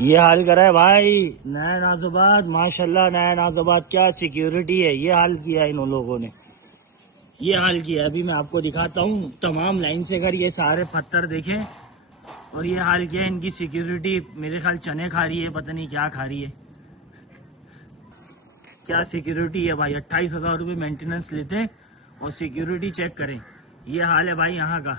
ये हाल करा है भाई नया नाज़ाबाद, माशाल्लाह नया नाज़ाबाद, क्या सिक्योरिटी है। ये हाल किया है इन लोगों ने, ये हाल किया है। अभी मैं आपको दिखाता हूँ तमाम लाइन से घर, ये सारे पत्थर देखें, और ये हाल किया है इनकी सिक्योरिटी। मेरे ख्याल चने खा रही है, पता नहीं क्या खा रही है। क्या सिक्योरिटी है भाई, 28,000 रुपये मेंटेनेंस लेते हैं और सिक्योरिटी चेक करें। ये हाल है भाई यहाँ का।